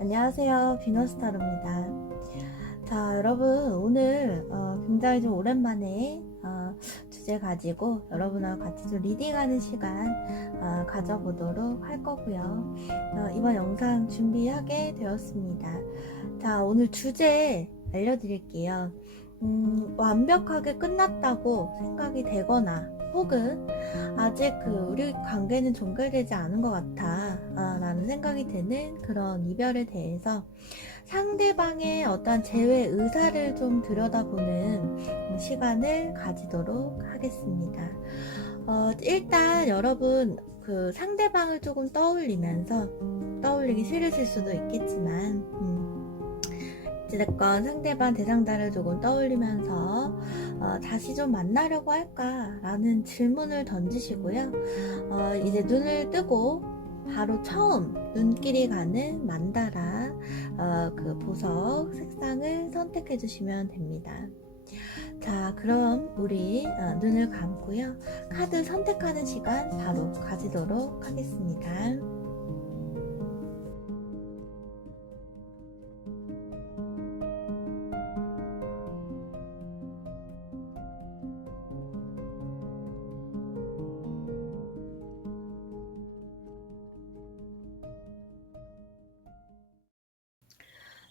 안녕하세요, 비너스타로입니다. 자, 여러분, 오늘 굉장히 좀 오랜만에 주제 가지고 여러분하고 같이 좀 리딩하는 시간 가져보도록 할 거고요. 이번 영상 준비하게 되었습니다. 자, 오늘 주제 알려드릴게요. 완벽하게 끝났다고 생각이 되거나 혹은 아직 우리 관계는 종결되지 않은 것 같아 라는 생각이 드는 그런 이별에 대해서 상대방의 어떤 재회 의사를 좀 들여다보는 시간을 가지도록 하겠습니다. 일단 여러분 그 상대방을 조금 떠올리기 싫으실 수도 있겠지만 어찌됐건 상대방 대상자를 조금 떠올리면서 다시 좀 만나려고 할까 라는 질문을 던지시고요. 이제 눈을 뜨고 바로 처음 눈길이 가는 만다라 그 보석 색상을 선택해 주시면 됩니다. 자, 그럼 우리 눈을 감고요. 카드 선택하는 시간 바로 가지도록 하겠습니다.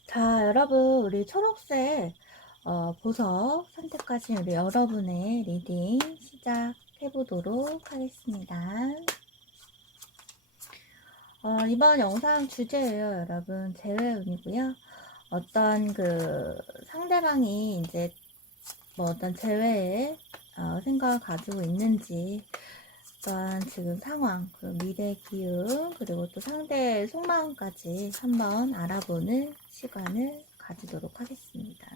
자, 여러분, 우리 초록색 보석 선택하신 우리 여러분의 리딩 시작해 보도록 하겠습니다. 이번 영상 주제예요, 여러분. 재회운이고요. 어떤 상대방이 이제 뭐 어떤 재회에 생각을 가지고 있는지, 어떤 지금 상황, 미래 기운, 그리고 또 상대의 속마음까지 한번 알아보는 시간을 가지도록 하겠습니다.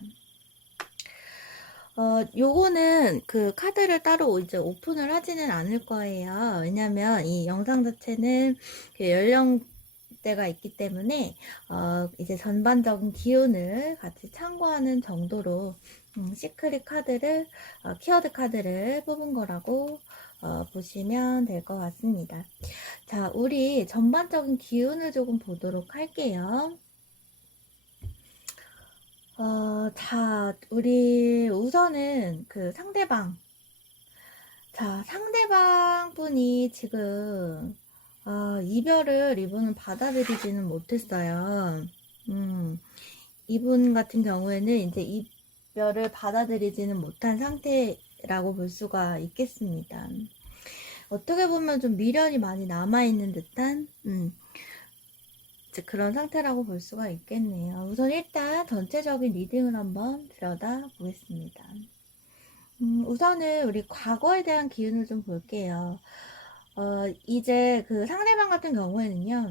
요거는 그 카드를 따로 이제 오픈을 하지는 않을 거예요. 왜냐면 이 영상 자체는 그 연령대가 있기 때문에 이제 전반적인 기운을 같이 참고하는 정도로 시크릿 카드를 키워드 카드를 뽑은 거라고 보시면 될 것 같습니다. 자, 우리 전반적인 기운을 조금 보도록 할게요. 자, 우리 우선은 상대방. 자, 상대방 분이 지금, 이별을 이분은 받아들이지는 못했어요. 이분 같은 경우에는 이제 이별을 받아들이지는 못한 상태라고 볼 수가 있겠습니다. 어떻게 보면 좀 미련이 많이 남아있는 듯한, 그런 상태라고 볼 수가 있겠네요. 우선 일단 전체적인 리딩을 한번 들여다 보겠습니다. 우선은 우리 과거에 대한 기운을 좀 볼게요. 이제 상대방 같은 경우에는요,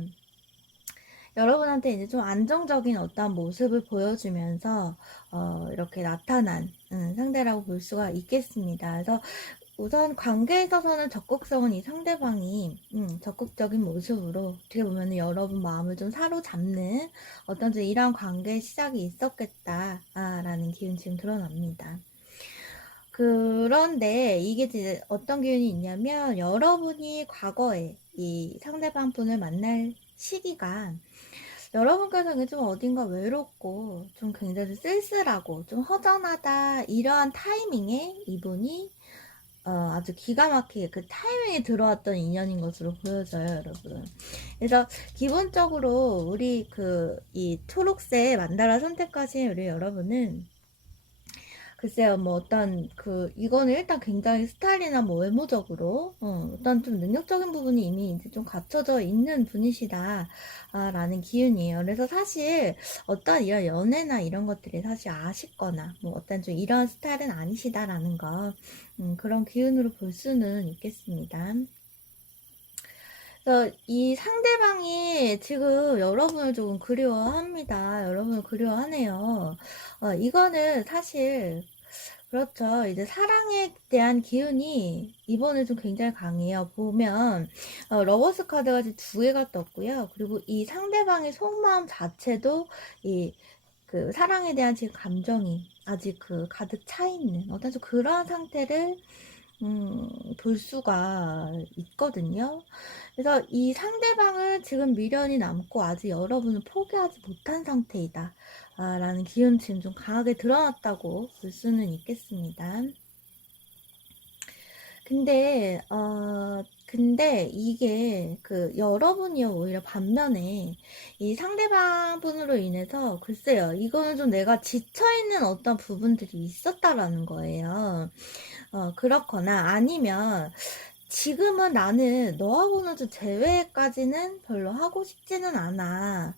여러분한테 이제 좀 안정적인 어떤 모습을 보여주면서, 이렇게 나타난, 상대라고 볼 수가 있겠습니다. 그래서 우선 관계에 있어서는 적극성은 이 상대방이 적극적인 모습으로 어떻게 보면 여러분 마음을 좀 사로잡는 어떤 좀 이런 관계의 시작이 있었겠다라는 기운 지금 드러납니다. 그런데 이게 이제 어떤 기운이 있냐면 여러분이 과거에 이 상대방 분을 만날 시기가 여러분께서는 좀 어딘가 외롭고 좀 굉장히 쓸쓸하고 좀 허전하다 이러한 타이밍에 이분이 아주 기가 막히게 그 타이밍에 들어왔던 인연인 것으로 보여져요, 여러분. 그래서 기본적으로 우리 이 초록색 만다라 선택하신 우리 여러분은 글쎄요, 뭐 이거는 일단 굉장히 스타일이나 뭐 외모적으로, 어떤 좀 능력적인 부분이 이미 이제 좀 갖춰져 있는 분이시다, 라는 기운이에요. 그래서 사실 어떤 이런 연애나 이런 것들이 사실 아쉽거나, 뭐 어떤 좀 이런 스타일은 아니시다라는 거, 그런 기운으로 볼 수는 있겠습니다. 그래서 이 상대방이 지금 여러분을 조금 그리워합니다. 여러분을 그리워하네요. 이거는 사실 그렇죠. 이제 사랑에 대한 기운이 이번에 좀 굉장히 강해요. 보면 러버스 카드가 지금 두 개가 떴고요. 그리고 이 상대방의 속마음 자체도 이 사랑에 대한 지금 감정이 아직 가득 차 있는 어떤 좀 그러한 상태를 볼 수가 있거든요. 그래서 이 상대방은 지금 미련이 남고 아직 여러분을 포기하지 못한 상태이다. 라는 기운이 지금 좀 강하게 드러났다고 볼 수는 있겠습니다. 근데 이게 여러분이요, 오히려 반면에 이 상대방 분으로 인해서 글쎄요, 이거는 좀 내가 지쳐있는 어떤 부분들이 있었다라는 거예요. 그렇거나 아니면 지금은 나는 너하고는 좀 재회까지는 별로 하고 싶지는 않아.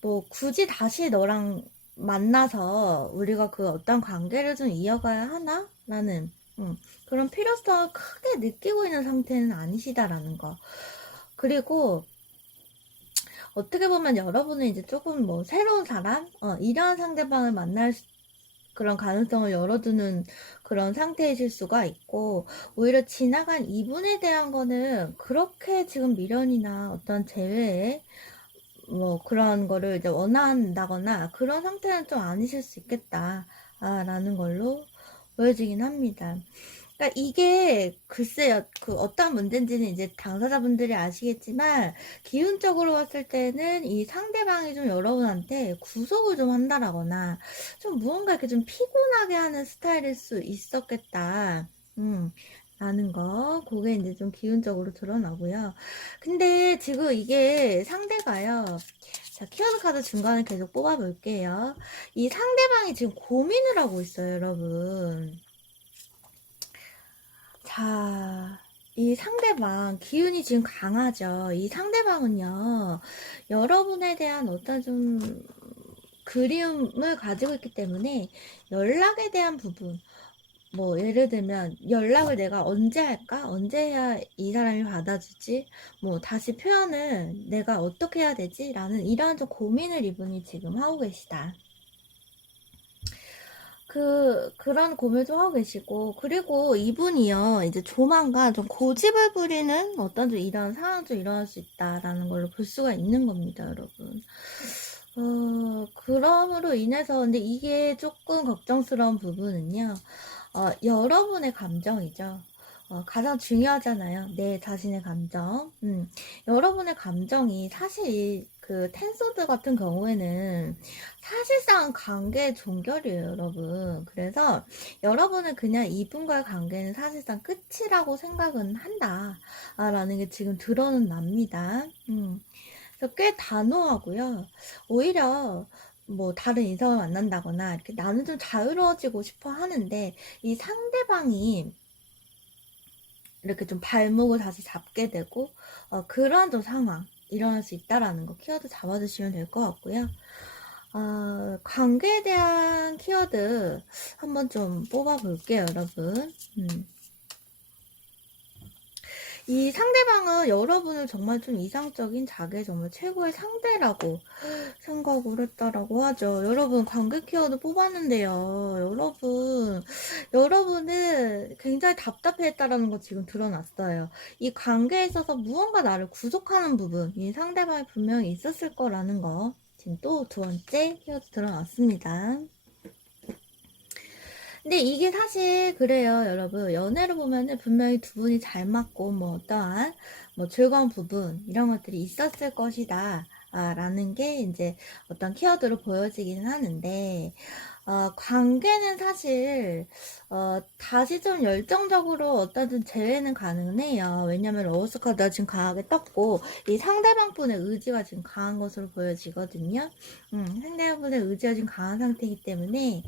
뭐 굳이 다시 너랑 만나서 우리가 그 어떤 관계를 좀 이어가야 하나? 라는 그런 필요성을 크게 느끼고 있는 상태는 아니시다라는 거. 그리고 어떻게 보면 여러분은 이제 조금 뭐 새로운 사람? 이런 상대방을 만날 그런 가능성을 열어두는 그런 상태이실 수가 있고, 오히려 지나간 이분에 대한 거는 그렇게 지금 미련이나 어떤 재회에 뭐 그런 거를 이제 원한다거나 그런 상태는 좀 아니실 수 있겠다 라는 걸로 보여지긴 합니다. 그러니까 이게 글쎄요, 어떤 문제인지는 이제 당사자분들이 아시겠지만, 기운적으로 봤을 때는 이 상대방이 좀 여러분한테 구속을 좀 한다라거나 좀 무언가 이렇게 좀 피곤하게 하는 스타일일 수 있었겠다. 라는 거, 그게 이제 좀 기운적으로 드러나고요. 근데 지금 이게 상대가요. 자, 키워드 카드 중간에 계속 뽑아볼게요. 이 상대방이 지금 고민을 하고 있어요, 여러분. 자, 이 상대방 기운이 지금 강하죠. 이 상대방은요, 여러분에 대한 어떤 좀 그리움을 가지고 있기 때문에 연락에 대한 부분, 뭐 예를 들면 연락을 내가 언제 할까? 언제 해야 이 사람이 받아주지? 뭐 다시 표현을 내가 어떻게 해야 되지? 라는 이러한 좀 고민을 이분이 지금 하고 계시다. 그런 고민을 좀 하고 계시고, 그리고 이분이요, 이제 조만간 좀 고집을 부리는 어떤 좀 이런 상황 좀 일어날 수 있다라는 걸로 볼 수가 있는 겁니다, 여러분. 그럼으로 인해서, 근데 이게 조금 걱정스러운 부분은요, 여러분의 감정이죠. 가장 중요하잖아요. 내 자신의 감정. 여러분의 감정이 사실 텐소드 같은 경우에는 사실상 관계의 종결이에요, 여러분. 그래서 여러분은 그냥 이분과의 관계는 사실상 끝이라고 생각은 한다. 라는 게 지금 드러는 납니다. 그래서 꽤 단호하고요. 오히려 뭐 다른 이성을 만난다거나 이렇게 나는 좀 자유로워지고 싶어 하는데 이 상대방이 이렇게 좀 발목을 다시 잡게 되고 그런 좀 상황 일어날 수 있다라는 거 키워드 잡아주시면 될 것 같고요. 관계에 대한 키워드 한번 좀 뽑아볼게요, 여러분. 이 상대방은 여러분을 정말 좀 이상적인 자기의 정말 최고의 상대라고 생각을 했다라고 하죠. 여러분 관계 키워드 뽑았는데요. 여러분은 굉장히 답답해했다라는 거 지금 드러났어요. 이 관계에 있어서 무언가 나를 구속하는 부분, 이 상대방이 분명히 있었을 거라는 거 지금 또 두 번째 키워드 드러났습니다. 근데 이게 사실 그래요, 여러분. 연애로 보면은 분명히 두 분이 잘 맞고 뭐 어떠한 뭐 즐거운 부분 이런 것들이 있었을 것이다. 라는 게 이제 어떤 키워드로 보여지기는 하는데 관계는 사실 다시 좀 열정적으로 어떤 좀 재회는 가능해요. 왜냐면 러스 카드가 지금 강하게 떴고 이 상대방분의 의지가 지금 강한 것으로 보여지거든요. 상대방분의 의지가 지금 강한 상태이기 때문에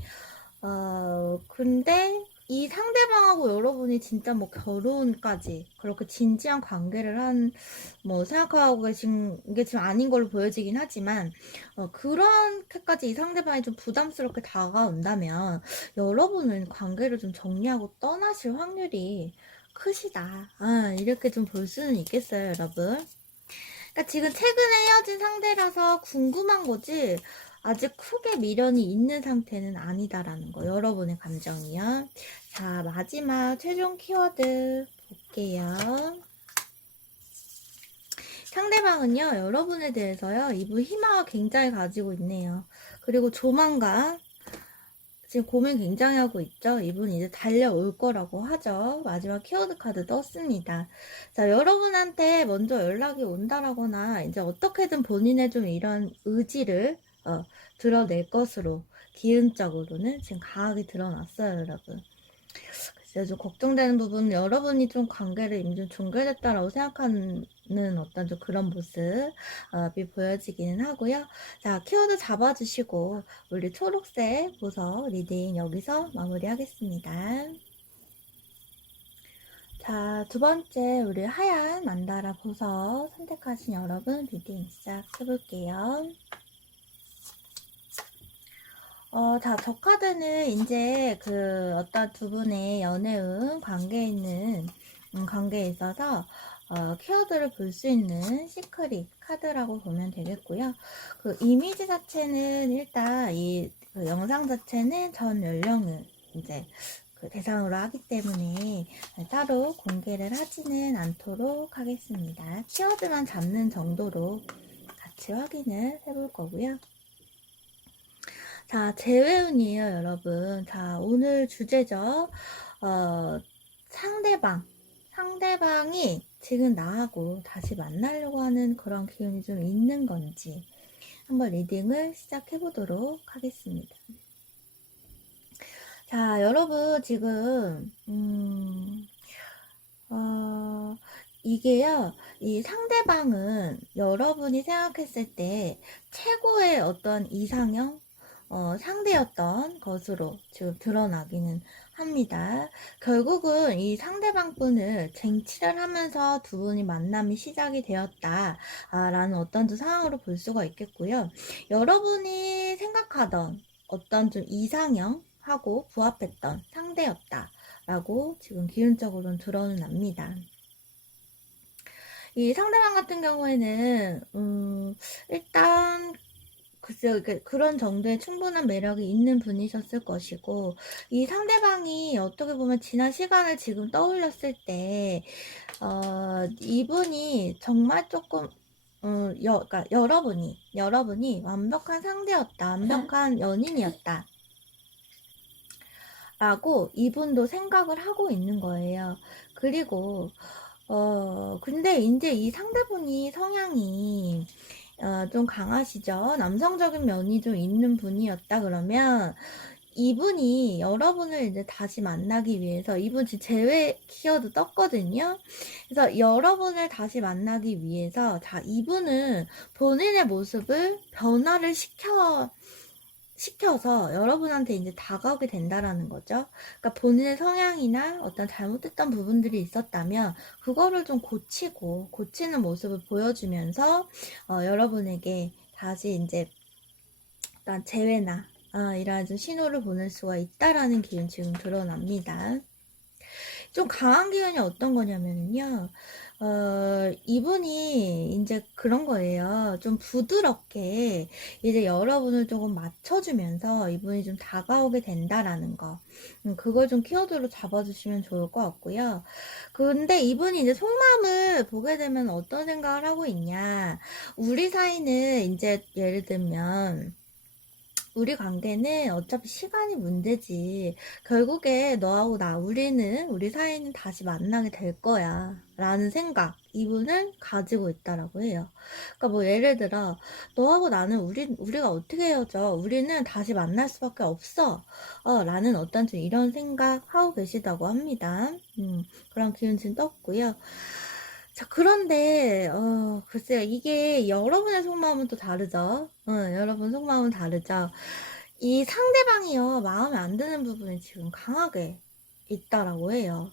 근데 이 상대방하고 여러분이 진짜 뭐 결혼까지 그렇게 진지한 관계를 뭐 생각하고 계신 게 지금 아닌 걸로 보여지긴 하지만, 그렇게까지 이 상대방이 좀 부담스럽게 다가온다면, 여러분은 관계를 좀 정리하고 떠나실 확률이 크시다. 이렇게 좀 볼 수는 있겠어요, 여러분. 그러니까 지금 최근에 헤어진 상대라서 궁금한 거지 아직 크게 미련이 있는 상태는 아니다라는 거. 여러분의 감정이요. 자, 마지막 최종 키워드 볼게요. 상대방은요, 여러분에 대해서요, 이분 희망을 굉장히 가지고 있네요. 그리고 조만간 지금 고민 굉장히 하고 있죠. 이분 이제 달려올 거라고 하죠. 마지막 키워드 카드 떴습니다. 자, 여러분한테 먼저 연락이 온다라거나 이제 어떻게든 본인의 좀 이런 의지를 드러낼 것으로 기운적으로는 지금 강하게 드러났어요, 여러분. 글쎄요, 좀 걱정되는 부분은 여러분이 좀 관계를 이미 좀 종결됐다라고 생각하는 어떤 좀 그런 모습이 보여지기는 하고요. 자, 키워드 잡아주시고 우리 초록색 보석 리딩 여기서 마무리하겠습니다. 자, 두 번째 우리 하얀 만다라 보석 선택하신 여러분 리딩 시작해볼게요. 자, 저 카드는 이제 그 어떤 두 분의 연애운 관계에 있는, 관계에 있어서, 키워드를 볼 수 있는 시크릿 카드라고 보면 되겠고요. 그 이미지 자체는 일단 그 영상 자체는 전 연령을 이제 그 대상으로 하기 때문에 따로 공개를 하지는 않도록 하겠습니다. 키워드만 잡는 정도로 같이 확인을 해볼 거고요. 자, 재회운이에요, 여러분. 자, 오늘 주제죠. 상대방이 지금 나하고 다시 만나려고 하는 그런 기운이 좀 있는 건지 한번 리딩을 시작해 보도록 하겠습니다. 자, 여러분 지금 이게요, 이 상대방은 여러분이 생각했을 때 최고의 어떤 이상형 상대였던 것으로 지금 드러나기는 합니다. 결국은 이 상대방 분을 쟁취를 하면서 두 분이 만남이 시작이 되었다 라는 어떤 좀 상황으로 볼 수가 있겠고요. 여러분이 생각하던 어떤 좀 이상형하고 부합했던 상대였다 라고 지금 기운적으로는 드러납니다. 이 상대방 같은 경우에는 일단 글쎄요, 그런 정도의 충분한 매력이 있는 분이셨을 것이고, 이 상대방이 어떻게 보면 지난 시간을 지금 떠올렸을 때, 이분이 정말 조금, 그러니까 여러분이 완벽한 상대였다, 완벽한 연인이었다. 라고 이분도 생각을 하고 있는 거예요. 그리고, 근데 이제 이 상대분이 성향이, 좀 강하시죠. 남성적인 면이 좀 있는 분이었다 그러면 이분이 여러분을 이제 다시 만나기 위해서, 이분 지금 제외 키워드 떴거든요. 그래서 여러분을 다시 만나기 위해서, 자, 이분은 본인의 모습을 변화를 시켜서 여러분한테 이제 다가오게 된다라는 거죠. 그러니까 본인의 성향이나 어떤 잘못됐던 부분들이 있었다면 그거를 좀 고치는 모습을 보여주면서 여러분에게 다시 이제 어떤 재회나 이러한 좀 신호를 보낼 수가 있다라는 기운 지금 드러납니다. 좀 강한 기운이 어떤 거냐면요. 이분이 이제 그런 거예요. 좀 부드럽게 이제 여러분을 조금 맞춰주면서 이분이 좀 다가오게 된다라는 거. 그걸 좀 키워드로 잡아주시면 좋을 것 같고요. 근데 이분이 이제 속마음을 보게 되면 어떤 생각을 하고 있냐. 우리 사이는 이제 예를 들면 우리 관계는 어차피 시간이 문제지. 결국에 너하고 우리 사이는 다시 만나게 될 거야. 라는 생각, 이분을 가지고 있다라고 해요. 그러니까 뭐 예를 들어, 너하고 나는 우리가 어떻게 헤어져? 우리는 다시 만날 수밖에 없어. 라는 어떤 좀 이런 생각 하고 계시다고 합니다. 그런 기운 지금 떴고요. 자, 그런데, 글쎄요. 이게 여러분의 속마음은 또 다르죠. 여러분 속마음은 다르죠. 이 상대방이요, 마음에 안 드는 부분이 지금 강하게 있다라고 해요.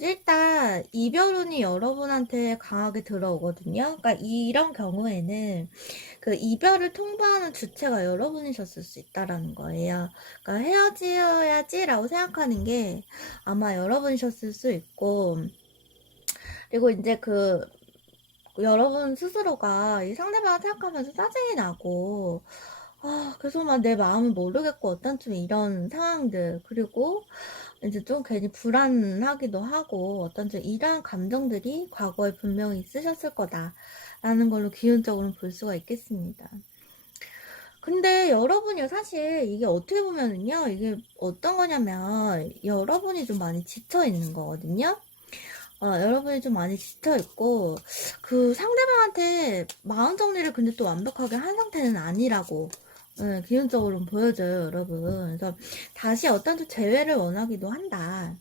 일단, 이별운이 여러분한테 강하게 들어오거든요. 그러니까 이런 경우에는 그 이별을 통보하는 주체가 여러분이셨을 수 있다라는 거예요. 그러니까 헤어져야지라고 생각하는 게 아마 여러분이셨을 수 있고, 그리고 이제 여러분 스스로가 이 상대방을 생각하면서 짜증이 나고, 그래서 막 내 마음을 모르겠고, 어떤 좀 이런 상황들, 그리고 이제 좀 괜히 불안하기도 하고, 어떤 좀 이러한 감정들이 과거에 분명히 있으셨을 거다라는 걸로 기운적으로 볼 수가 있겠습니다. 근데 여러분이 사실 이게 어떻게 보면은요, 이게 어떤 거냐면, 여러분이 좀 많이 지쳐 있는 거거든요. 여러분이 좀 많이 지쳐 있고, 그 상대방한테 마음 정리를 근데 또 완벽하게 한 상태는 아니라고, 기본적으로는 보여져요, 여러분. 그래서 다시 어떤 좀 재회를 원하기도 한다.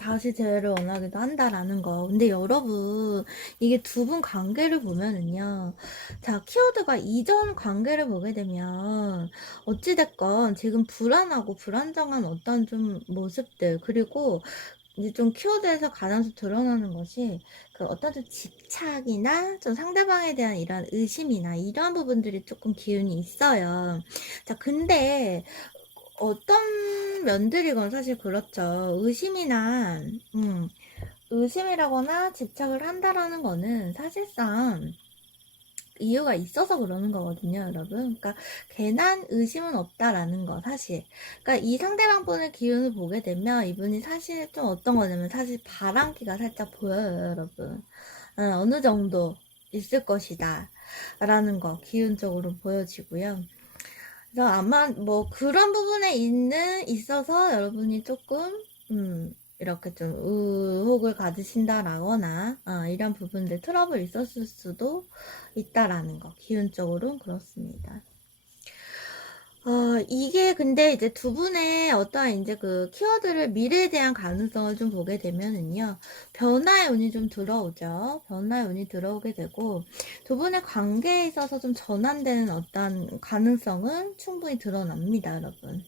다시 재회를 원하기도 한다라는 거. 근데 여러분, 이게 두 분 관계를 보면은요. 자, 키워드가 이전 관계를 보게 되면, 어찌됐건 지금 불안하고 불안정한 어떤 좀 모습들, 그리고 이제 좀 키워드에서 가장 좀 드러나는 것이 그 어떤 좀 집착이나 좀 상대방에 대한 이런 의심이나 이러한 부분들이 조금 기운이 있어요. 자, 근데 어떤 면들이건 사실 그렇죠. 의심이나, 의심이라거나 집착을 한다라는 거는 사실상 이유가 있어서 그러는 거거든요, 여러분. 그러니까 괜한 의심은 없다라는 거, 사실. 그러니까 이 상대방 분의 기운을 보게 되면 이분이 사실 좀 어떤 거냐면 사실 바람기가 살짝 보여요, 여러분. 어느 정도 있을 것이다. 라는 거, 기운적으로 보여지고요. 그래서 아마 뭐 그런 부분에 있어서 여러분이 조금, 이렇게 좀 의혹을 가지신다라거나, 이런 부분들 트러블 있었을 수도 있다라는 거. 기운적으로는 그렇습니다. 이게 근데 이제 두 분의 어떠한 이제 그 키워드를 미래에 대한 가능성을 좀 보게 되면은요, 변화의 운이 좀 들어오죠. 변화의 운이 들어오게 되고, 두 분의 관계에 있어서 좀 전환되는 어떤 가능성은 충분히 드러납니다, 여러분.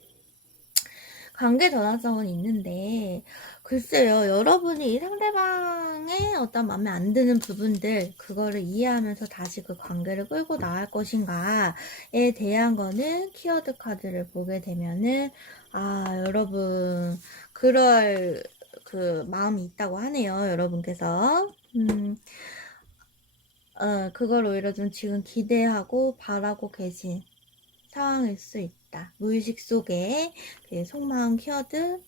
관계 전환성은 있는데, 글쎄요, 여러분이 이 상대방의 어떤 마음에 안 드는 부분들, 그거를 이해하면서 다시 그 관계를 끌고 나갈 것인가에 대한 거는 키워드 카드를 보게 되면은, 여러분, 그럴 그 마음이 있다고 하네요, 여러분께서. 그걸 오히려 좀 지금 기대하고 바라고 계신 상황일 수 있다. 무의식 속에 그 속마음 키워드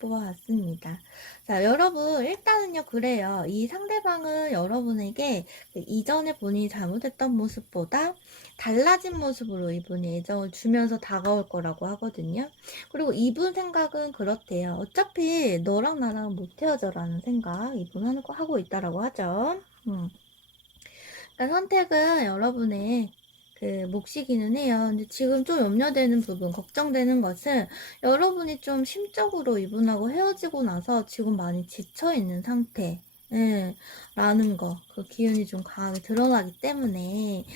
뽑아왔습니다. 자, 여러분, 일단은요, 그래요. 이 상대방은 여러분에게 그 이전에 본인이 잘못했던 모습보다 달라진 모습으로 이분이 애정을 주면서 다가올 거라고 하거든요. 그리고 이분 생각은 그렇대요. 어차피 너랑 나랑 못 헤어져라는 생각 이분 하고 있다라고 하죠. 그러니까 선택은 여러분의 그 몫이기는 해요. 근데 지금 좀 염려되는 부분, 걱정되는 것은 여러분이 좀 심적으로 이분하고 헤어지고 나서 지금 많이 지쳐있는 상태. 예, 라는 거. 그 기운이 좀 강하게 드러나기 때문에,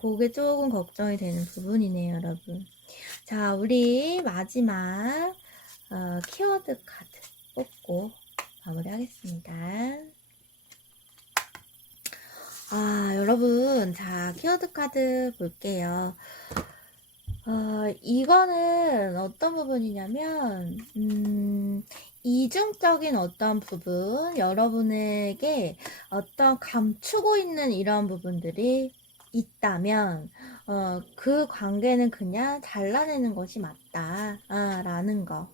그게 조금 걱정이 되는 부분이네요, 여러분. 자, 우리 마지막, 키워드 카드 뽑고 마무리하겠습니다. 여러분, 자, 키워드 카드 볼게요. 이거는 어떤 부분이냐면, 이중적인 어떤 부분, 여러분에게 어떤 감추고 있는 이런 부분들이 있다면, 그 관계는 그냥 잘라내는 것이 맞다, 라는 거.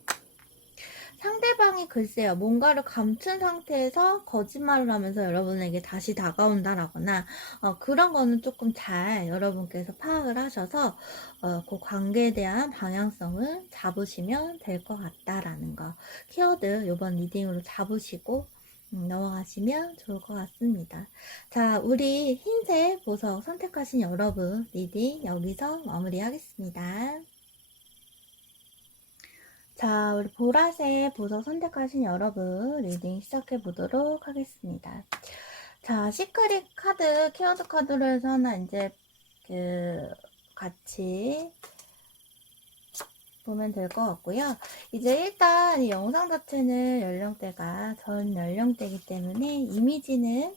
상대방이 글쎄요, 뭔가를 감춘 상태에서 거짓말을 하면서 여러분에게 다시 다가온다라거나, 그런 거는 조금 잘 여러분께서 파악을 하셔서, 그 관계에 대한 방향성을 잡으시면 될 것 같다라는 거. 키워드 요번 리딩으로 잡으시고, 넘어가시면 좋을 것 같습니다. 자, 우리 흰색 보석 선택하신 여러분, 리딩 여기서 마무리하겠습니다. 자, 우리 보라색 보석 선택하신 여러분 리딩 시작해 보도록 하겠습니다. 자, 시크릿 카드, 키워드 카드로 해서 하나 이제 같이 보면 될 것 같고요. 이제 일단 이 영상 자체는 연령대가 전 연령대이기 때문에 이미지는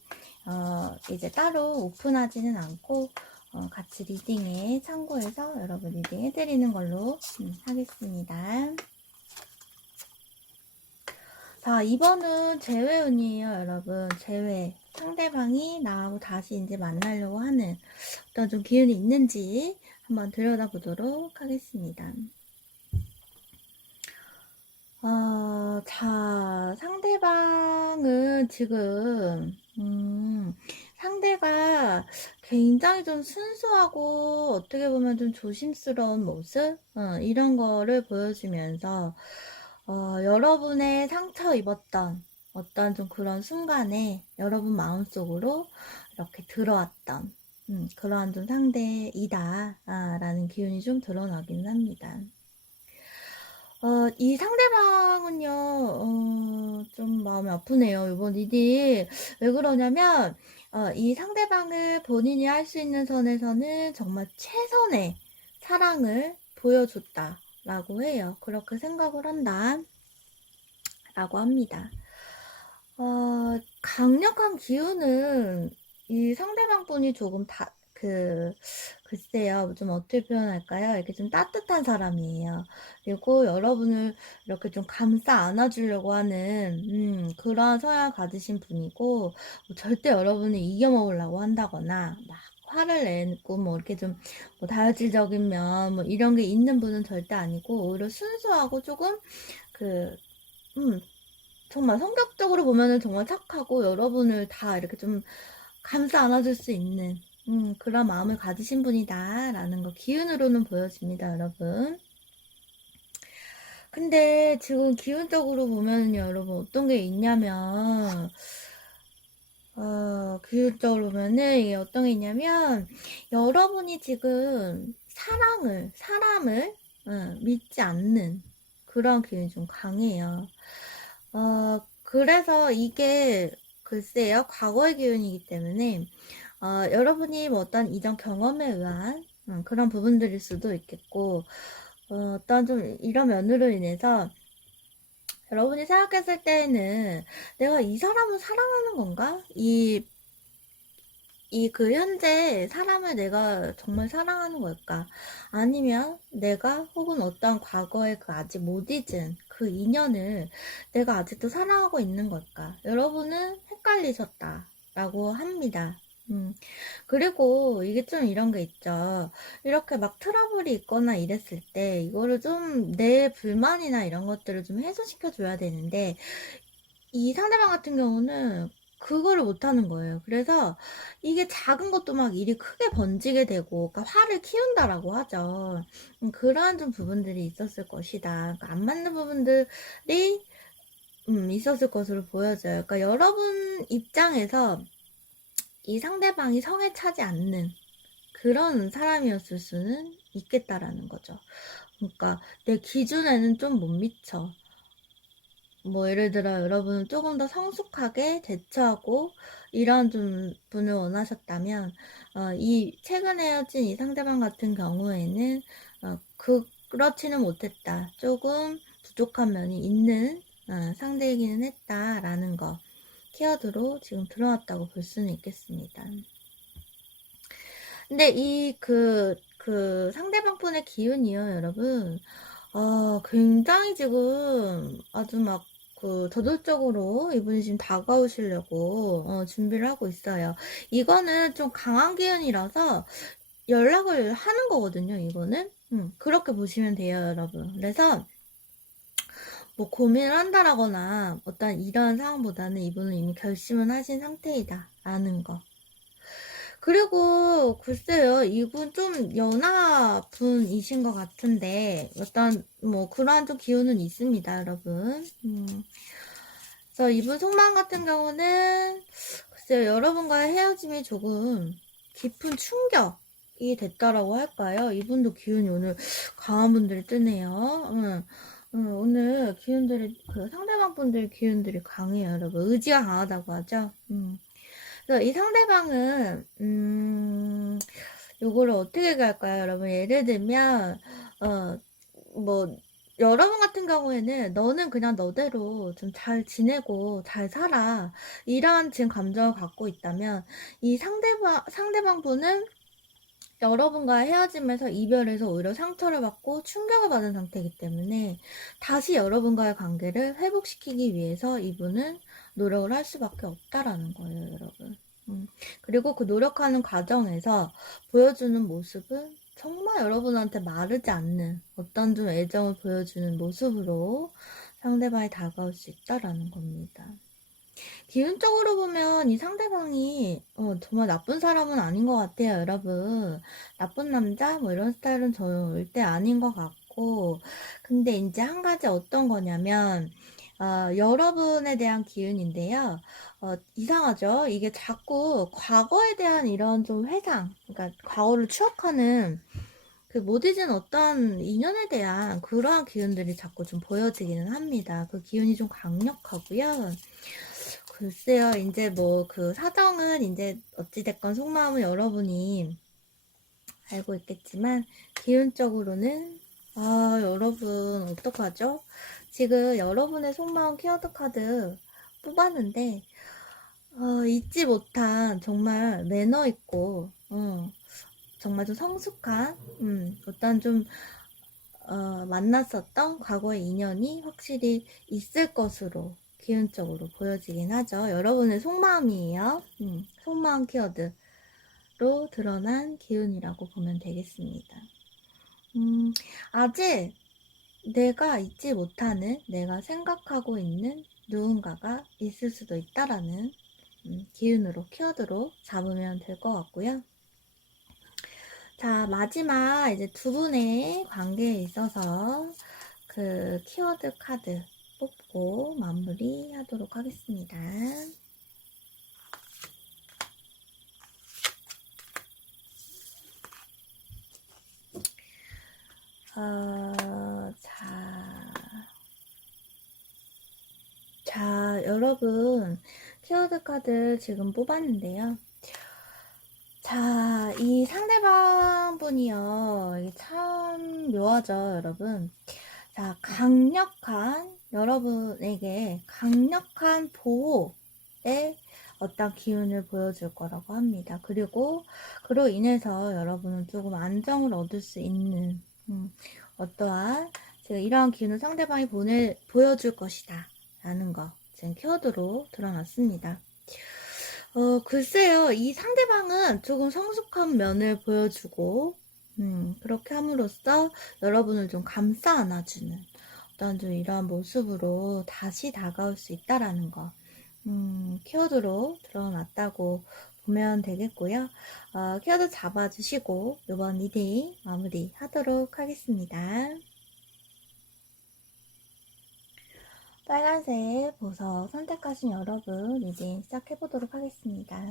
이제 따로 오픈하지는 않고 같이 리딩에 참고해서 여러분 리딩 해드리는 걸로 하겠습니다. 자, 이번은 재회운이에요, 여러분. 재회. 상대방이 나하고 다시 이제 만나려고 하는 어떤 좀 기운이 있는지 한번 들여다보도록 하겠습니다. 자, 상대방은 지금, 상대가 굉장히 좀 순수하고 어떻게 보면 좀 조심스러운 모습? 이런 거를 보여주면서 여러분의 상처 입었던 어떤 좀 그런 순간에 여러분 마음속으로 이렇게 들어왔던 그러한 좀 상대이다 라는 기운이 좀 드러나긴 합니다. 이 상대방은요, 좀 마음이 아프네요. 이번 일이. 왜 그러냐면, 이 상대방을 본인이 할 수 있는 선에서는 정말 최선의 사랑을 보여줬다라고 해요. 그렇게 생각을 한다. 라고 합니다. 강력한 기운은 이 상대방 분이 조금 글쎄요, 좀 어떻게 표현할까요? 이렇게 좀 따뜻한 사람이에요. 그리고 여러분을 이렇게 좀 감싸 안아주려고 하는, 그러한 성향을 가지신 분이고, 뭐 절대 여러분을 이겨먹으려고 한다거나, 막 화를 내고, 뭐 이렇게 좀, 뭐 다혈질적인 면, 뭐 이런 게 있는 분은 절대 아니고, 오히려 순수하고 조금, 그, 정말 성격적으로 보면은 정말 착하고 여러분을 다 이렇게 좀 감싸 안아줄 수 있는 그런 마음을 가지신 분이다 라는 거 기운으로는 보여집니다, 여러분. 근데 지금 기운적으로 보면은요, 여러분 어떤 게 있냐면 기운적으로 보면은 이게 어떤 게 있냐면 여러분이 지금 사람을 믿지 않는 그런 기운이 좀 강해요. 그래서 이게 글쎄요, 과거의 기운이기 때문에, 여러분이 뭐 어떤 이전 경험에 의한 그런 부분들일 수도 있겠고, 어떤 좀 이런 면으로 인해서 여러분이 생각했을 때에는 내가 이 사람을 사랑하는 건가? 그 현재 사람을 내가 정말 사랑하는 걸까? 아니면 내가 혹은 어떤 과거의 그 아직 못 잊은 그 인연을 내가 아직도 사랑하고 있는 걸까? 여러분은 헷갈리셨다라고 합니다. 그리고 이게 좀 이런 게 있죠. 이렇게 막 트러블이 있거나 이랬을 때 이거를 좀 내 불만이나 이런 것들을 좀 해소시켜 줘야 되는데 이 상대방 같은 경우는 그거를 못하는 거예요. 그래서 이게 작은 것도 막 일이 크게 번지게 되고, 그러니까 화를 키운다라고 하죠. 그러한 좀 부분들이 있었을 것이다. 그러니까 안 맞는 부분들이 있었을 것으로 보여져요. 그러니까 여러분 입장에서 이 상대방이 성에 차지 않는 그런 사람이었을 수는 있겠다라는 거죠. 그러니까 내 기준에는 좀 못 미쳐. 뭐 예를 들어 여러분은 조금 더 성숙하게 대처하고 이런 좀 분을 원하셨다면 이 최근에 헤어진 이 상대방 같은 경우에는 그렇지는 못했다. 조금 부족한 면이 있는 상대이기는 했다라는 거 키워드로 지금 들어왔다고 볼 수는 있겠습니다. 근데 그 상대방 분의 기운이요, 여러분. 굉장히 지금 아주 막 저돌적으로 이분이 지금 다가오시려고 준비를 하고 있어요. 이거는 좀 강한 기운이라서 연락을 하는 거거든요, 이거는. 그렇게 보시면 돼요, 여러분. 그래서 뭐 고민을 한다라거나 어떤 이런 상황보다는 이분은 이미 결심을 하신 상태이다 라는 거. 그리고 글쎄요, 이분 좀 연하분이신 것 같은데 어떤 뭐 그러한 좀 기운은 있습니다, 여러분. 그래서 이분 속마음 같은 경우는 글쎄요, 여러분과의 헤어짐이 조금 깊은 충격이 됐다라고 할까요? 이분도 기운이 오늘 강한 분들이 뜨네요. 오늘 기운들이 그 상대방 분들 기운들이 강해요, 여러분. 의지가 강하다고 하죠. 그래서 이 상대방은 요거를 어떻게 얘기할까요, 여러분? 예를 들면 뭐 여러분 같은 경우에는 너는 그냥 너대로 좀 잘 지내고 잘 살아 이런 지금 감정을 갖고 있다면 이 상대방 분은 여러분과의 헤어짐에서 이별해서 오히려 상처를 받고 충격을 받은 상태이기 때문에 다시 여러분과의 관계를 회복시키기 위해서 이분은 노력을 할 수밖에 없다라는 거예요, 여러분. 그리고 그 노력하는 과정에서 보여주는 모습은 정말 여러분한테 마르지 않는 어떤 좀 애정을 보여주는 모습으로 상대방이 다가올 수 있다라는 겁니다. 기운적으로 보면 이 상대방이 정말 나쁜 사람은 아닌 것 같아요, 여러분. 나쁜 남자? 뭐 이런 스타일은 절대 아닌 것 같고. 근데 이제 한 가지 어떤 거냐면, 여러분에 대한 기운인데요. 이상하죠? 이게 자꾸 과거에 대한 이런 좀 회상, 그러니까 과거를 추억하는 그 못 잊은 어떠한 인연에 대한 그러한 기운들이 자꾸 좀 보여지기는 합니다. 그 기운이 좀 강력하고요. 글쎄요, 이제 뭐 그 사정은 이제 어찌됐건 속마음은 여러분이 알고 있겠지만, 기운적으로는, 여러분, 어떡하죠? 지금 여러분의 속마음 키워드 카드 뽑았는데, 잊지 못한 정말 매너 있고, 정말 좀 성숙한, 어떤 좀, 만났었던 과거의 인연이 확실히 있을 것으로 기운적으로 보여지긴 하죠. 여러분의 속마음이에요. 속마음 키워드로 드러난 기운이라고 보면 되겠습니다. 아직 내가 잊지 못하는, 내가 생각하고 있는 누군가가 있을 수도 있다라는 기운으로, 키워드로 잡으면 될 것 같고요. 자, 마지막 이제 두 분의 관계에 있어서 그 키워드 카드 뽑고 마무리 하도록 하겠습니다. 자, 여러분, 키워드 카드 지금 뽑았는데요. 자, 이 상대방 분이요. 이게 참 묘하죠, 여러분. 자, 여러분에게 강력한 보호의 어떤 기운을 보여줄 거라고 합니다. 그리고 그로 인해서 여러분은 조금 안정을 얻을 수 있는, 어떠한, 지금 이러한 기운을 상대방이 보여줄 것이다. 라는 거, 지금 키워드로 드러났습니다. 글쎄요, 이 상대방은 조금 성숙한 면을 보여주고, 그렇게 함으로써 여러분을 좀 감싸 안아주는 어떤 좀 이러한 모습으로 다시 다가올 수 있다라는 거, 키워드로 드러났다고 보면 되겠고요. 키워드 잡아주시고, 이번 리딩 마무리 하도록 하겠습니다. 빨간색 보석 선택하신 여러분, 리딩 시작해보도록 하겠습니다.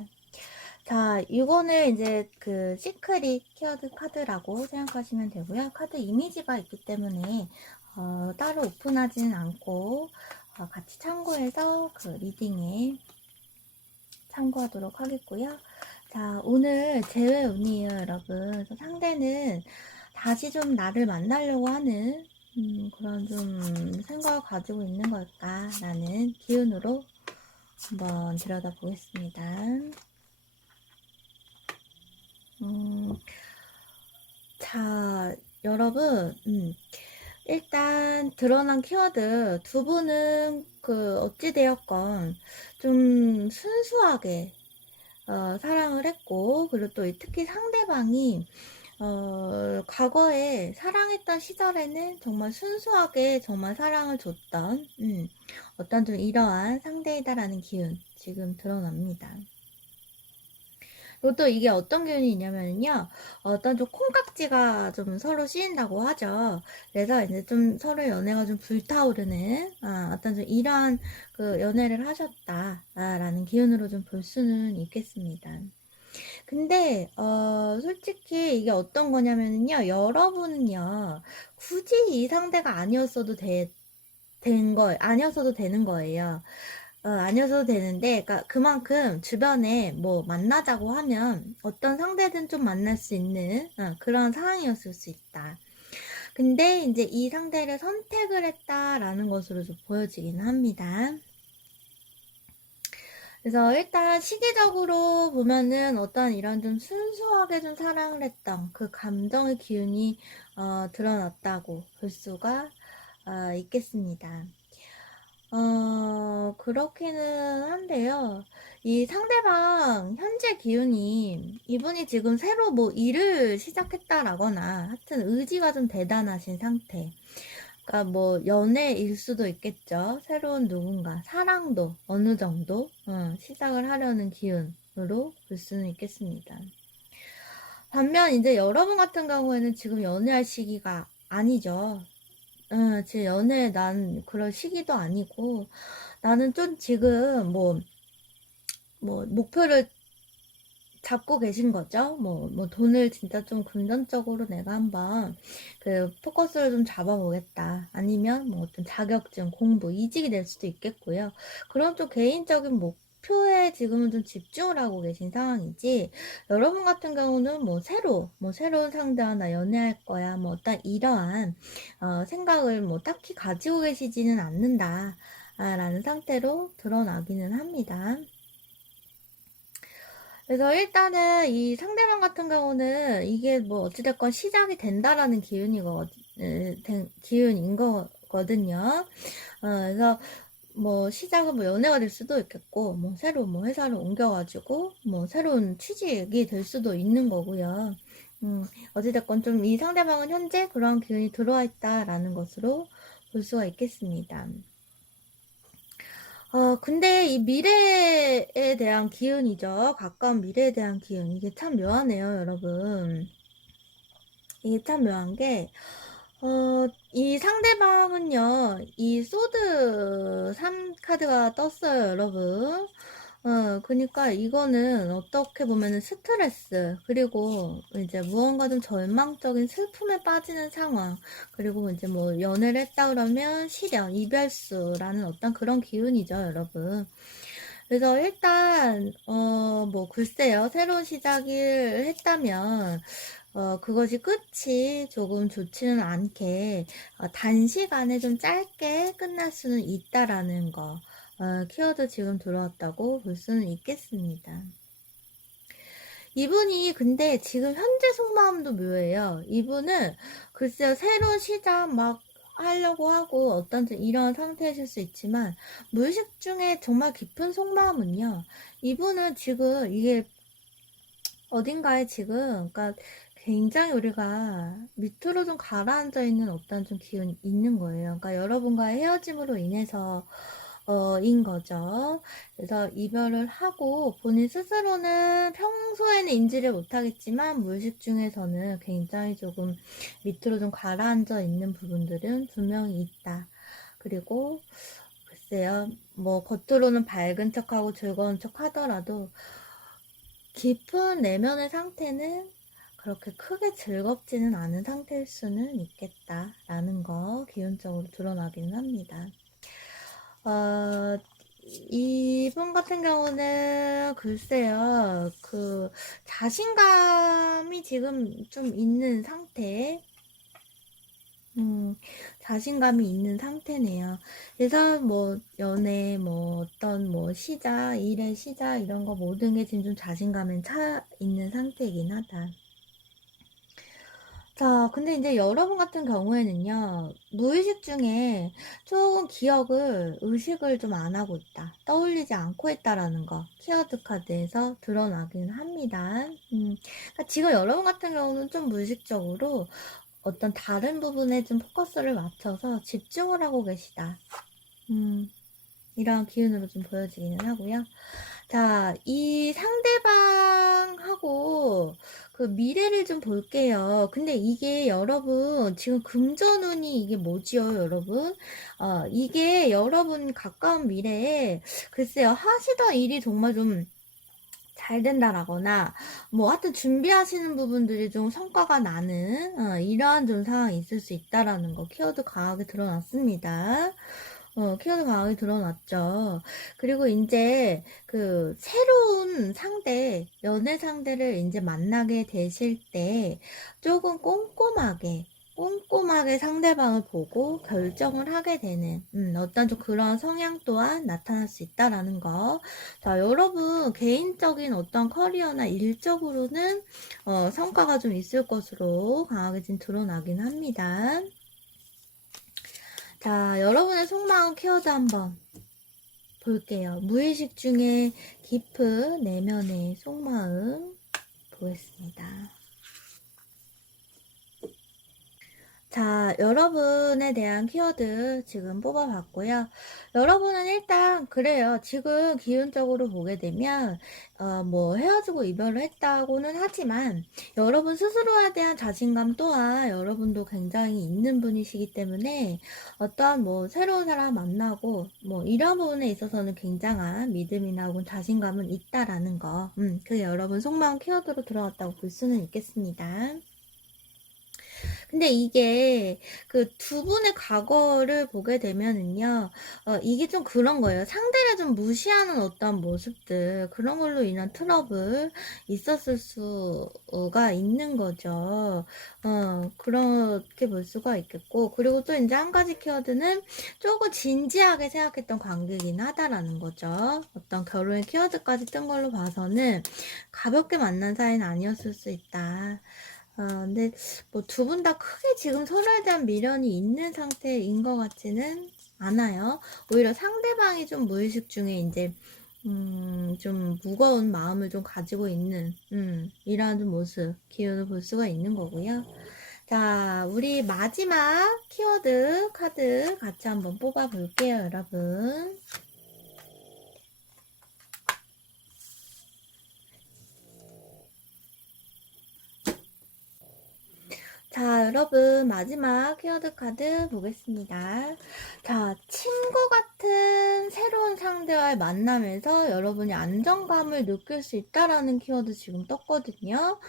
자, 이거는 이제 그 시크릿 키워드 카드라고 생각하시면 되고요. 카드 이미지가 있기 때문에 따로 오픈하지는 않고 같이 참고해서 그 리딩에 참고하도록 하겠고요. 자, 오늘 제외 운이에요, 여러분. 그래서 상대는 다시 좀 나를 만나려고 하는 그런 좀 생각을 가지고 있는 걸까라는 기운으로 한번 들여다보겠습니다. 자, 여러분, 일단 드러난 키워드 두 분은 그 어찌되었건 좀 순수하게 사랑을 했고, 그리고 또 특히 상대방이 과거에 사랑했던 시절에는 정말 순수하게 정말 사랑을 줬던 어떤 좀 이러한 상대이다라는 기운 지금 드러납니다. 그리고 또 이게 어떤 기운이 있냐면요, 어떤 좀 콩깍지가 좀 서로 씌인다고 하죠. 그래서 이제 좀 서로 연애가 좀 불타오르는 어떤 좀 이러한 그 연애를 하셨다라는 기운으로 좀 볼 수는 있겠습니다. 근데 솔직히 이게 어떤 거냐면요, 여러분은요 굳이 이 상대가 아니었어도 되는 거예요. 아니어도 되는데, 그러니까 그만큼 주변에 뭐 만나자고 하면 어떤 상대든 좀 만날 수 있는 그런 상황이었을 수 있다. 근데 이제 이 상대를 선택을 했다라는 것으로 좀 보여지기는 합니다. 그래서 일단 시기적으로 보면은 어떤 이런 좀 순수하게 좀 사랑을 했던 그 감정의 기운이 드러났다고 볼 수가 있겠습니다. 그렇기는 한데요. 이 상대방 현재 기운이 이분이 지금 새로 뭐 일을 시작했다라거나 하여튼 의지가 좀 대단하신 상태. 그러니까 뭐 연애일 수도 있겠죠. 새로운 누군가, 사랑도 어느 정도 시작을 하려는 기운으로 볼 수는 있겠습니다. 반면 이제 여러분 같은 경우에는 지금 연애할 시기가 아니죠. 지금 연애 난 그럴 시기도 아니고, 나는 좀 지금 뭐 목표를 잡고 계신 거죠. 뭐 돈을 진짜 좀 금전적으로 내가 한번 그 포커스를 좀 잡아보겠다. 아니면 뭐 어떤 자격증, 공부, 이직이 될 수도 있겠고요. 그런 좀 개인적인 목표에 지금은 좀 집중을 하고 계신 상황이지, 여러분 같은 경우는 뭐 새로운 상대와 나 연애할 거야. 뭐 어떤 이러한 생각을 뭐 딱히 가지고 계시지는 않는다. 라는 상태로 드러나기는 합니다. 그래서 일단은 이 상대방 같은 경우는 이게 뭐 어찌됐건 시작이 된다라는 기운인 거거든요. 그래서 뭐 시작은 뭐 연애가 될 수도 있겠고, 뭐 새로 뭐 회사를 옮겨가지고 뭐 새로운 취직이 될 수도 있는 거고요. 어찌됐건 좀 이 상대방은 현재 그런 기운이 들어와 있다라는 것으로 볼 수가 있겠습니다. 근데 이 미래에 대한 기운이죠. 가까운 미래에 대한 기운. 이게 참 묘하네요, 여러분. 이게 참 묘한 게, 이 상대방은요, 이 소드 3카드가 떴어요, 여러분. 그니까 이거는 어떻게 보면은 스트레스, 그리고 이제 무언가 좀 절망적인 슬픔에 빠지는 상황, 그리고 이제 뭐 연애를 했다 그러면 시련, 이별수라는 어떤 그런 기운이죠, 여러분. 그래서 일단, 뭐 글쎄요, 새로운 시작을 했다면, 그것이 끝이 조금 좋지는 않게, 단시간에 좀 짧게 끝날 수는 있다라는 거. 키워드 지금 들어왔다고 볼 수는 있겠습니다. 이분이 근데 지금 현재 속마음도 묘해요. 이분은 글쎄요, 새로운 시작 막 하려고 하고 어떤 이런 상태이실 수 있지만, 무의식 중에 정말 깊은 속마음은요, 이분은 지금 이게 어딘가에 지금, 그러니까 굉장히 우리가 밑으로 좀 가라앉아 있는 어떤 좀 기운이 있는 거예요. 그러니까 여러분과의 헤어짐으로 인해서 인 거죠. 그래서 이별을 하고 본인 스스로는 평소에는 인지를 못하겠지만, 무의식 중에서는 굉장히 조금 밑으로 좀 가라앉아 있는 부분들은 분명히 있다. 그리고 글쎄요, 뭐 겉으로는 밝은 척하고 즐거운 척 하더라도 깊은 내면의 상태는 그렇게 크게 즐겁지는 않은 상태일 수는 있겠다라는 거 기운적으로 드러나기는 합니다. 이분 같은 경우는 글쎄요, 그 자신감이 지금 좀 있는 상태, 자신감이 있는 상태네요. 그래서 뭐 연애, 뭐 어떤 뭐 시작, 일의 시작 이런 거 모든 게 지금 좀 자신감은 차 있는 상태이긴 하다. 자, 근데 이제 여러분 같은 경우에는요, 무의식 중에 조금 의식을 좀 안 하고 있다. 떠올리지 않고 있다라는 거, 키워드 카드에서 드러나긴 합니다. 그러니까 지금 여러분 같은 경우는 좀 무의식적으로 어떤 다른 부분에 좀 포커스를 맞춰서 집중을 하고 계시다. 이런 기운으로 좀 보여지기는 하고요. 자, 이 상대방하고 그 미래를 좀 볼게요. 근데 이게 여러분, 지금 금전운이 이게 뭐지요, 여러분? 이게 여러분 가까운 미래에, 글쎄요, 하시던 일이 정말 좀 잘 된다라거나, 뭐 하여튼 준비하시는 부분들이 좀 성과가 나는 이러한 좀 상황이 있을 수 있다라는 거 키워드 강하게 드러났습니다. 키워드 강하게 드러났죠. 그리고 이제 그 새로운 연애 상대를 이제 만나게 되실 때 조금 꼼꼼하게 상대방을 보고 결정을 하게 되는 어떤 좀 그런 성향 또한 나타날 수 있다라는 거. 자, 여러분 개인적인 어떤 커리어나 일적으로는 성과가 좀 있을 것으로 강하게 지금 드러나긴 합니다. 자, 여러분의 속마음 키워드 한번 볼게요. 무의식 중에 깊은 내면의 속마음 보겠습니다. 자, 여러분에 대한 키워드 지금 뽑아봤고요. 여러분은 일단 그래요. 지금 기운적으로 보게 되면 뭐 헤어지고 이별을 했다고는 하지만 여러분 스스로에 대한 자신감 또한 여러분도 굉장히 있는 분이시기 때문에 어떠한 뭐 새로운 사람 만나고 뭐 이런 부분에 있어서는 굉장한 믿음이나 혹은 자신감은 있다라는 거. 그게 여러분 속마음 키워드로 들어왔다고 볼 수는 있겠습니다. 근데 이게 그 두 분의 과거를 보게 되면은요, 이게 좀 그런 거예요. 상대를 좀 무시하는 어떤 모습들, 그런 걸로 인한 트러블 있었을 수가 있는 거죠. 그렇게 볼 수가 있겠고, 그리고 또 이제 한 가지 키워드는 조금 진지하게 생각했던 관계이긴 하다라는 거죠. 어떤 결혼의 키워드까지 뜬 걸로 봐서는 가볍게 만난 사이는 아니었을 수 있다. 근데 뭐 두 분 다 크게 지금 서로에 대한 미련이 있는 상태인 것 같지는 않아요. 오히려 상대방이 좀 무의식 중에 이제 좀 무거운 마음을 좀 가지고 있는 이러한 좀 모습, 기운을 볼 수가 있는 거고요. 자, 우리 마지막 키워드 카드 같이 한번 뽑아 볼게요, 여러분. 자, 여러분 마지막 키워드 카드 보겠습니다. 자, 친구 같은 새로운 상대와의 만남에서 여러분이 안정감을 느낄 수 있다라는 키워드 지금 떴거든요.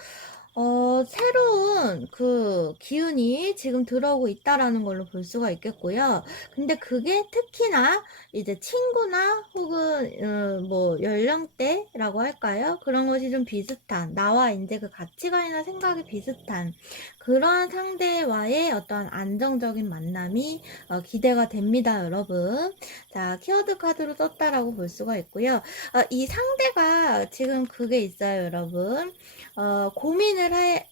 새로운 그 기운이 지금 들어오고 있다라는 걸로 볼 수가 있겠고요. 근데 그게 특히나 이제 친구나 혹은 뭐 연령대라고 할까요? 그런 것이 좀 비슷한, 나와 이제 그 가치관이나 생각이 비슷한 그러한 상대와의 어떤 안정적인 만남이 기대가 됩니다, 여러분. 자, 키워드 카드로 떴다라고 볼 수가 있고요. 이 상대가 지금 그게 있어요, 여러분. 고민을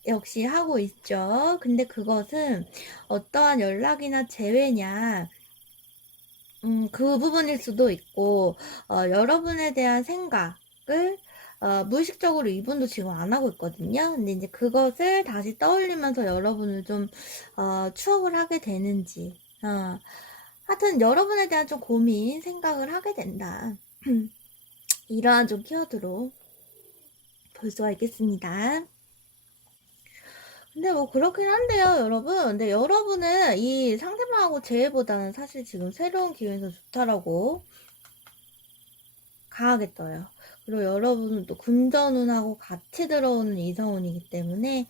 역시 하고 있죠. 근데 그것은 어떠한 연락이나 재회냐, 그 부분일 수도 있고, 여러분에 대한 생각을 무의식적으로 이분도 지금 안 하고 있거든요. 근데 이제 그것을 다시 떠올리면서 여러분을 좀 추억을 하게 되는지, 하여튼 여러분에 대한 좀 고민, 생각을 하게 된다. 이러한 좀 키워드로 볼 수가 있겠습니다. 근데 뭐 그렇긴 한데요, 여러분. 근데 여러분은 이 상대방하고 재회보다는 사실 지금 새로운 기회에서 좋다라고 강하게 떠요. 그리고 여러분은 또 금전운하고 같이 들어오는 이성운이기 때문에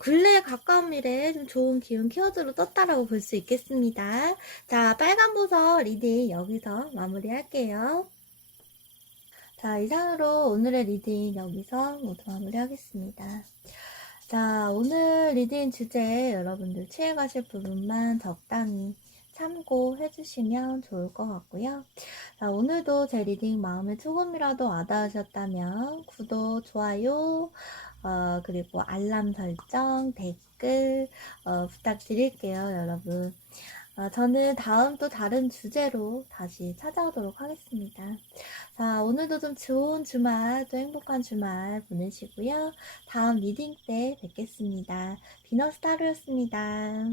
근래에 가까운 미래에 좀 좋은 기운 키워드로 떴다라고 볼 수 있겠습니다. 자, 빨간 보석 리딩 여기서 마무리할게요. 자, 이상으로 오늘의 리딩 여기서 모두 마무리하겠습니다. 자, 오늘 리딩 주제 여러분들 취해가실 부분만 적당히 참고해 주시면 좋을 것 같고요. 자, 오늘도 제 리딩 마음에 조금이라도 와닿으셨다면 구독, 좋아요, 그리고 알람 설정, 댓글 부탁드릴게요, 여러분. 저는 다음 또 다른 주제로 다시 찾아오도록 하겠습니다. 자, 오늘도 좀 좋은 주말, 또 행복한 주말 보내시고요. 다음 리딩 때 뵙겠습니다. 비너스 타로였습니다.